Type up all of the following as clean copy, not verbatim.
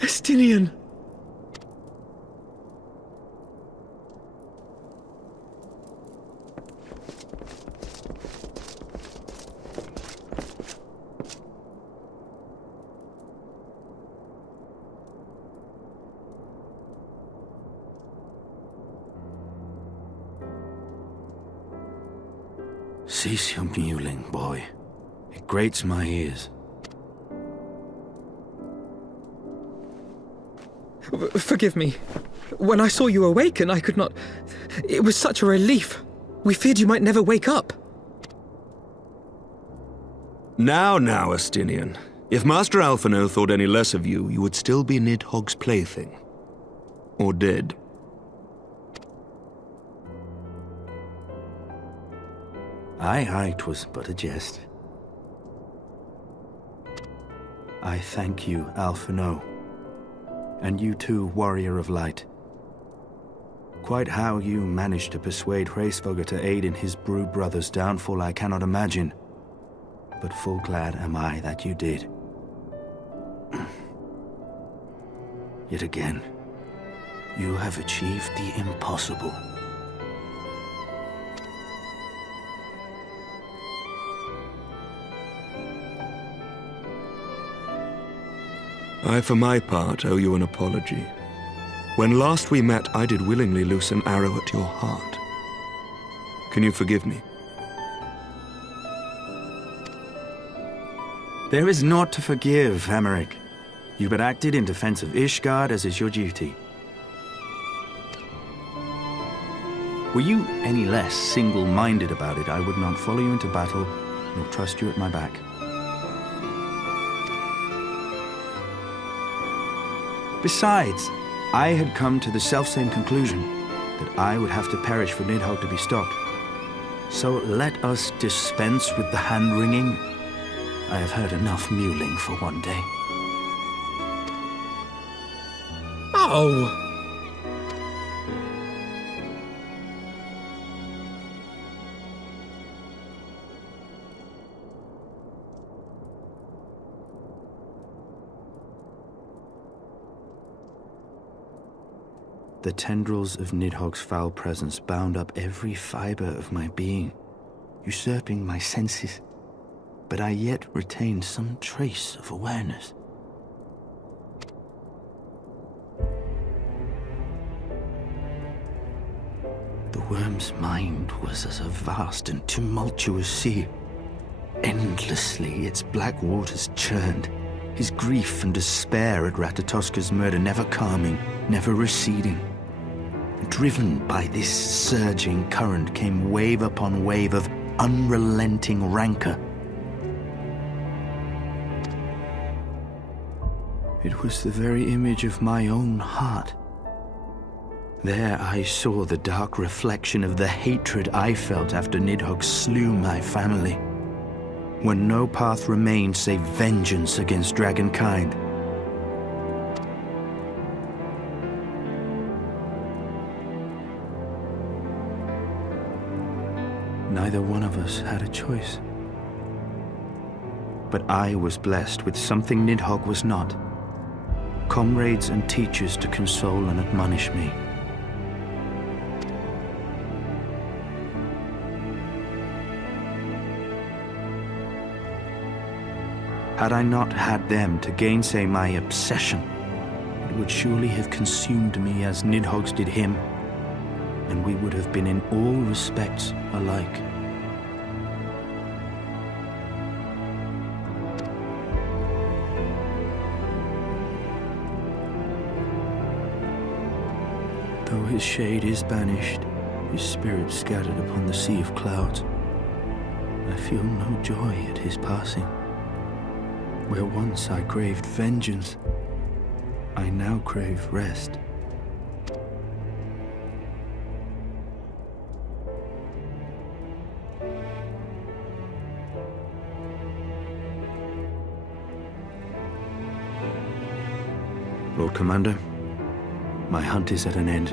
Estinian! Cease your mewling, boy. It grates my ears. Forgive me. When I saw you awaken, I could not... It was such a relief. We feared you might never wake up. Now, Estinian. If Master Alphino thought any less of you, you would still be Nidhogg's plaything. Or dead. Aye, 'twas but a jest. I thank you, Alphino. And you too, Warrior of Light. Quite how you managed to persuade Hraesvogr to aid in his brood brother's downfall I cannot imagine. But full glad am I that you did. Yet again, you have achieved the impossible. I, for my part, owe you an apology. When last we met, I did willingly loose an arrow at your heart. Can you forgive me? There is naught to forgive, Hameric. You but acted in defense of Ishgard as is your duty. Were you any less single-minded about it, I would not follow you into battle, nor trust you at my back. Besides, I had come to the selfsame conclusion, that I would have to perish for Nidhogg to be stopped. So let us dispense with the hand-wringing. I have heard enough mewling for one day. Oh! The tendrils of Nidhogg's foul presence bound up every fiber of my being, usurping my senses, but I yet retained some trace of awareness. The worm's mind was as a vast and tumultuous sea. Endlessly its black waters churned, his grief and despair at Ratatoska's murder never calming, never receding. Driven by this surging current came wave upon wave of unrelenting rancor. It was the very image of my own heart. There I saw the dark reflection of the hatred I felt after Nidhogg slew my family, when no path remained save vengeance against dragonkind. Neither one of us had a choice. But I was blessed with something Nidhogg was not. Comrades and teachers to console and admonish me. Had I not had them to gainsay my obsession, it would surely have consumed me as Nidhogg's did him, and we would have been in all respects alike. Though his shade is banished, his spirit scattered upon the sea of clouds, I feel no joy at his passing. Where once I craved vengeance, I now crave rest. Lord Commander, my hunt is at an end.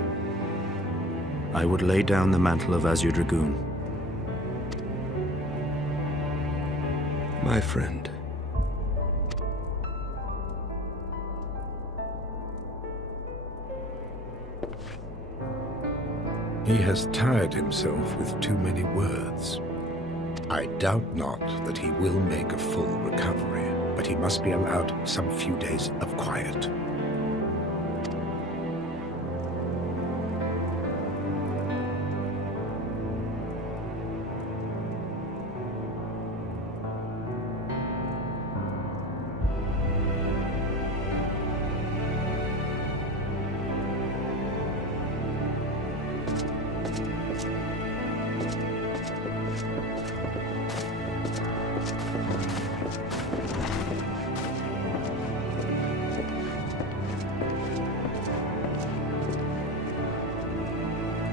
I would lay down the mantle of Azure Dragoon. My friend, He has tired himself with too many words. I doubt not that he will make a full recovery, but he must be allowed some few days of quiet.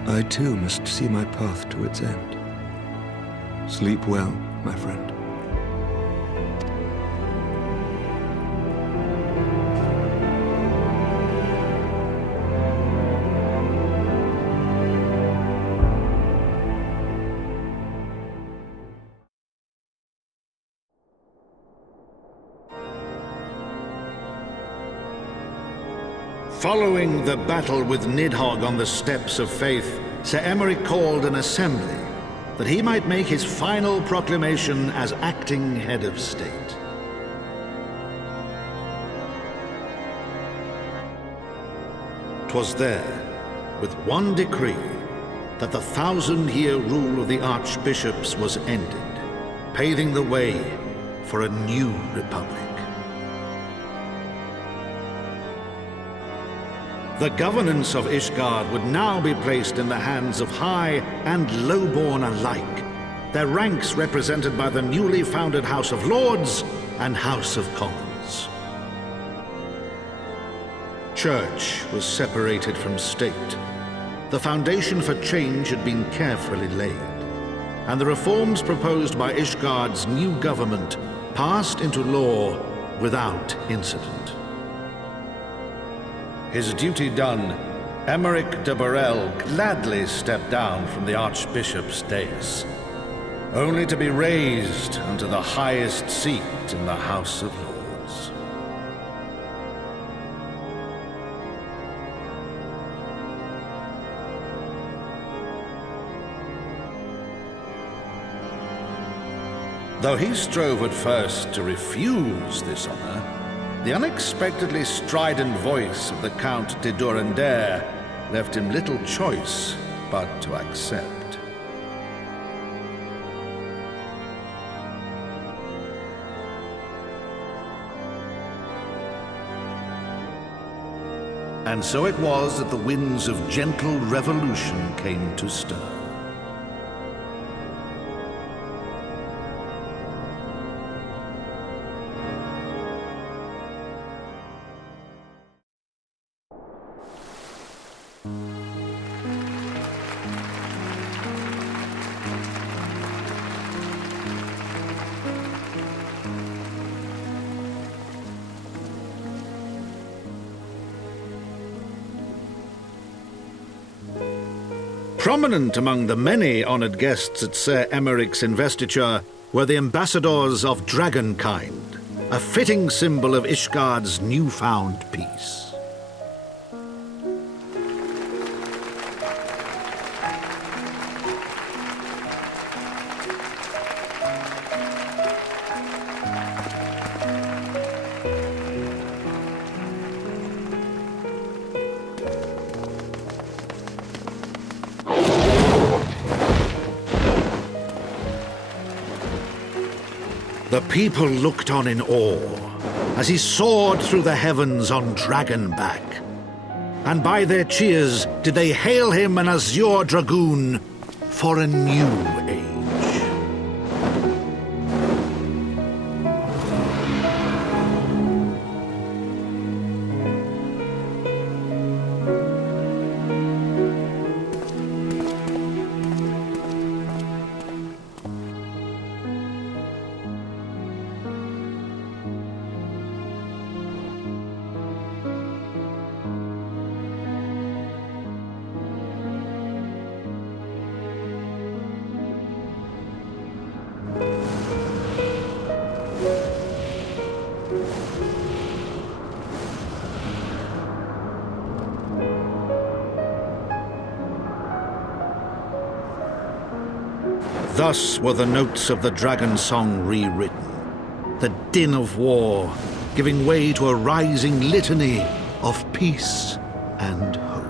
I too must see my path to its end. Sleep well, my friend. Following the battle with Nidhogg on the Steps of Faith, Sir Emeric called an assembly that he might make his final proclamation as acting head of state. 'Twas there, with one decree, that the 1,000-year rule of the archbishops was ended, paving the way for a new republic. The governance of Ishgard would now be placed in the hands of high and lowborn alike, their ranks represented by the newly founded House of Lords and House of Commons. Church was separated from state. The foundation for change had been carefully laid, and the reforms proposed by Ishgard's new government passed into law without incident. His duty done, Emeric de Burrell gladly stepped down from the Archbishop's dais, only to be raised unto the highest seat in the House of Lords. Though he strove at first to refuse this honor, the unexpectedly strident voice of the Count de Durandare left him little choice but to accept. And so it was that the winds of gentle revolution came to stir. Prominent among the many honored guests at Sir Emeric's investiture were the ambassadors of Dragonkind, a fitting symbol of Ishgard's newfound peace. The people looked on in awe as he soared through the heavens on Dragonback. And by their cheers did they hail him an azure dragoon for a new age. Thus were the notes of the dragon song rewritten, the din of war giving way to a rising litany of peace and hope.